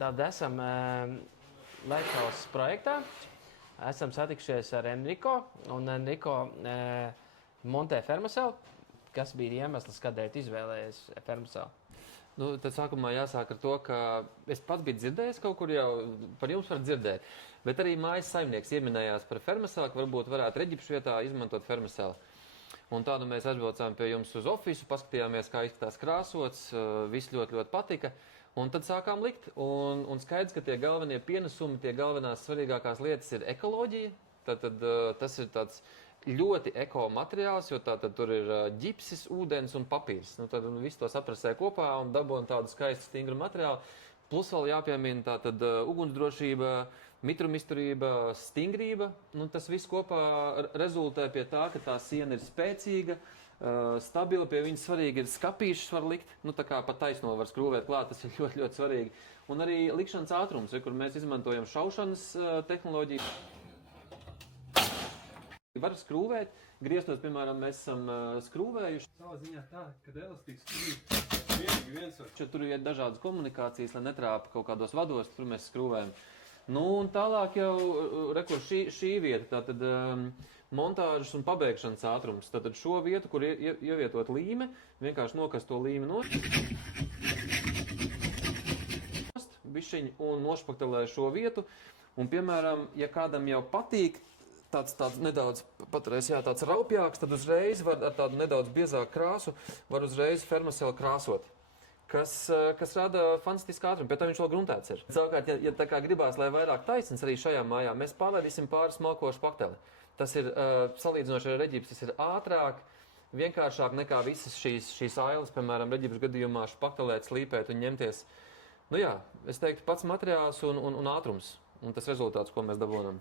Tad esam Lighthouse projektā. Esam satikšies ar Enrico, un Enrico montē Fermacell. Kas bija iemesls, kādēļ izvēlējies Fermacell? Nu, tad sākumā jāsāk ar to, ka es pats biju dzirdējis kaut kur jau par jums var dzirdēt, bet arī mājas saimnieks ieminējās par Fermacell, ka varbūt varētu Reģipšu vietā izmantot Fermacell. Un tādu mēs aizbraucām pie jums uz ofisu, paskatījāmies, kā izskatās krāsots, viss ļoti, ļoti patika. Un tad sākām likt, un skaidrs, ka tie galvenie pienesumi, tie galvenās svarīgākās lietas ir ekoloģija. Tad tas ir tāds ļoti eko materiāls, jo tātad tur ir ģipsis, ūdens un papīrs. Nu, tad visu to saprasē kopā un dabūjam tādu skaistu, stingru materiālu. Plus vēl jāpiemina tātad ugunsdrošība, mitrumizturība, stingrība. Nu, tas viss kopā rezultē pie tā, ka tā siena ir spēcīga, stabila, pie viņas svarīgi ir skapīšas var likt, nu tā kā pa taisno var skrūvēt klāt, tas ir ļoti, ļoti svarīgi. Un arī likšanas ātrums, kur mēs izmantojam šaušanas tehnoloģiju. Var skrūvēt, griestos, piemēram, mēs esam skrūvējuši. Savā ziņā tā, kad elastīgs skrūvīt viens var. Tur ir dažādas komunikācijas, lai netrāpa kaut kādos vados, tur mēs skrūvējam. Nu, un tālāk jau, rekur, šī vieta, tātad montāžas un pabeigšanas ātrums. Tātad šo vietu, kur ievietot līme, vienkārši nokast to līmi nost, bišķiņ, un nošpaktelē šo vietu. Un, piemēram, ja kādam jau patīk, tāds nedaudz patreiz, jā, tāds raupjāks, tad uzreiz var ar tādu nedaudz biezāku krāsu, var uzreiz Fermacell krāsot, kas rada fantastisku ātrumu, pie tā viņš vēl gruntēts ir. Savukārt, ja tā kā gribās, lai vairāk taisns arī šajā mājā, mēs pārlaidīsim pāris smalko špakteli. Tas ir, salīdzinoši ar Reģipsu, tas ir ātrāk, vienkāršāk nekā visas šīs ailes, piemēram, Reģipšu gadījumā špaktelēt, slīpēt un ņemties. Nu jā, es teiktu pats materiāls un ātrums, un tas rezultāts, ko mēs dabūnam.